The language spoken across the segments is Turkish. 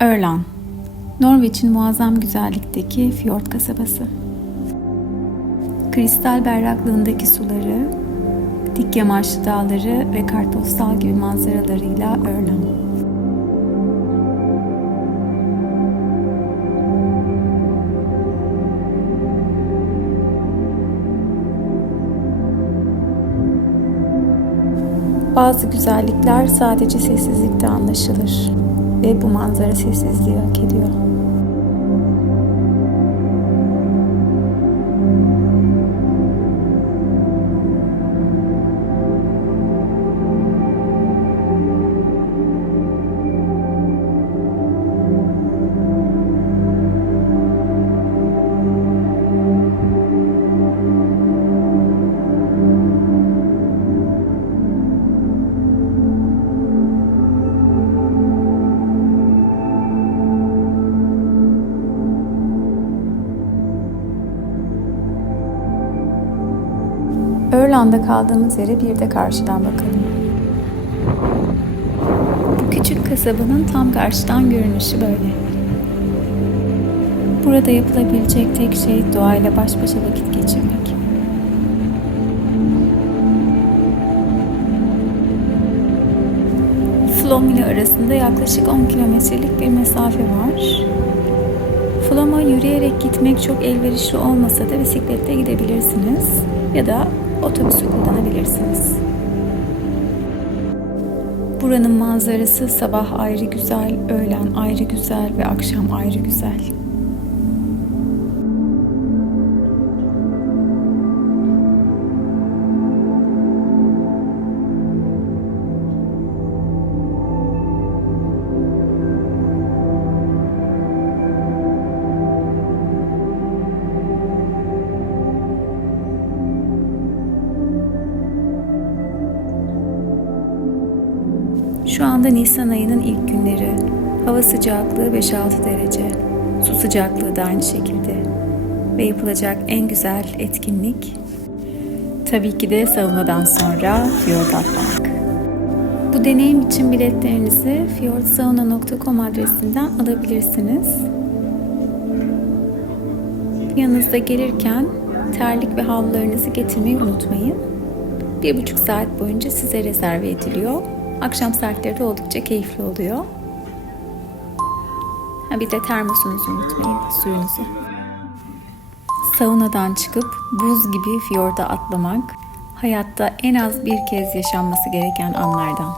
Örlan, Norveç'in muazzam güzellikteki fiyort kasabası. Kristal berraklığındaki suları, dik yamaçlı dağları ve kartpostal gibi manzaralarıyla Örlan. Bazı güzellikler sadece sessizlikte anlaşılır ve bu manzara sessizliği hak ediyor. Örland'da kaldığımız yere bir de karşıdan bakalım. Bu küçük kasabanın tam karşıdan görünüşü böyle. Burada yapılabilecek tek şey doğayla baş başa vakit geçirmek. Flom ile arasında yaklaşık 10 kilometrelik bir mesafe var. Flom'a yürüyerek gitmek çok elverişli olmasa da bisikletle gidebilirsiniz ya da otobüsü kullanabilirsiniz. Buranın manzarası sabah ayrı güzel, öğlen ayrı güzel ve akşam ayrı güzel. Şu anda Nisan ayının ilk günleri. Hava sıcaklığı 5-6 derece. Su sıcaklığı da aynı şekilde. Ve yapılacak en güzel etkinlik tabii ki de saunadan sonra fiyord atlamak. Bu deneyim için biletlerinizi fjordsauna.com adresinden alabilirsiniz. Yanınızda gelirken terlik ve havlularınızı getirmeyi unutmayın. Bir buçuk saat boyunca size rezerve ediliyor. Akşam saatleri de oldukça keyifli oluyor. Ha bir de termosunuzu unutmayın, suyunuzu. Saunadan çıkıp buz gibi fiyorda atlamak hayatta en az bir kez yaşanması gereken anlardan.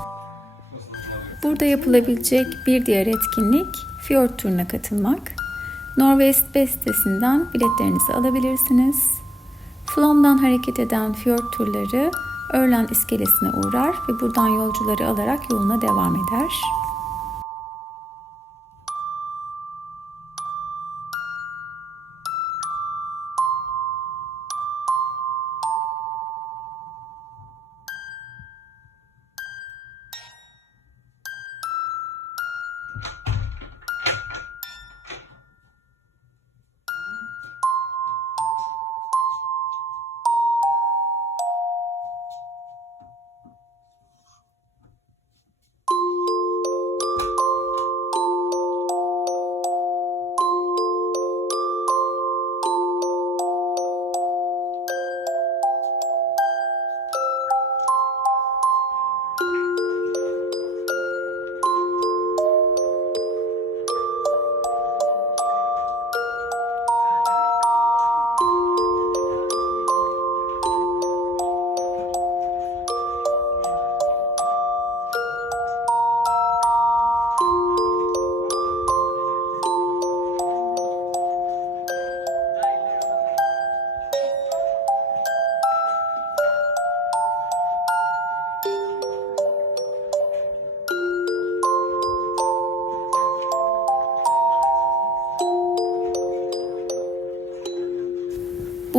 Burada yapılabilecek bir diğer etkinlik fiyort turuna katılmak. Norwest Best sitesinden biletlerinizi alabilirsiniz. Flom'dan hareket eden fiyort turları Örlan iskelesine uğrar ve buradan yolcuları alarak yoluna devam eder.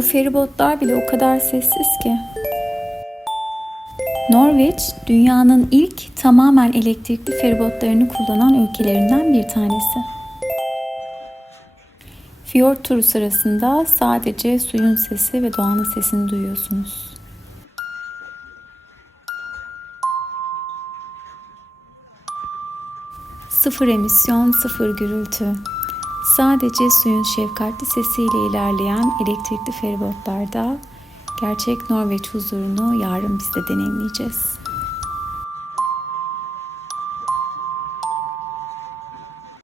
Bu feribotlar bile o kadar sessiz ki. Norveç, dünyanın ilk tamamen elektrikli feribotlarını kullanan ülkelerinden bir tanesi. Fiyort turu sırasında sadece suyun sesi ve doğanın sesini duyuyorsunuz. Sıfır emisyon, sıfır gürültü. Sadece suyun şefkatli sesiyle ilerleyen elektrikli feribotlarda gerçek Norveç huzurunu yarın biz de deneyimleyeceğiz.